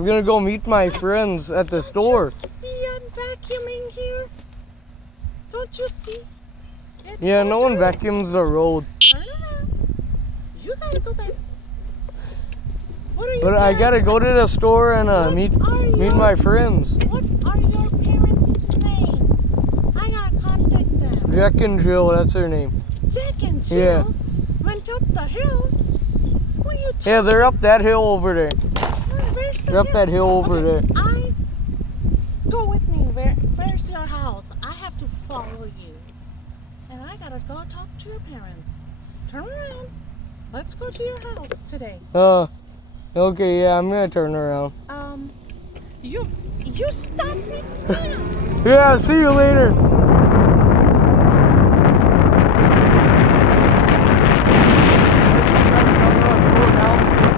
I'm gonna go meet my friends at the store. Don't you see I'm vacuuming here? Don't you see? It's Yeah, so no one dirty. vacuums the road. Turn around. You gotta go back. What are your But I gotta parents' go to the store and What meet are meet your- my friends. What are your parents' names? I gotta contact them. Jack and Jill, that's their name. Jack and Jill Yeah. went up the hill. What are you talking? Yeah, they're up that hill over there. Where's the They're up that hill over Okay, there. Go with me. Where's your house? I have to follow you. And I gotta go talk to your parents. Turn around. Let's go to your house today. Okay, yeah, I'm gonna turn around. You stop me now. Yeah, see you later.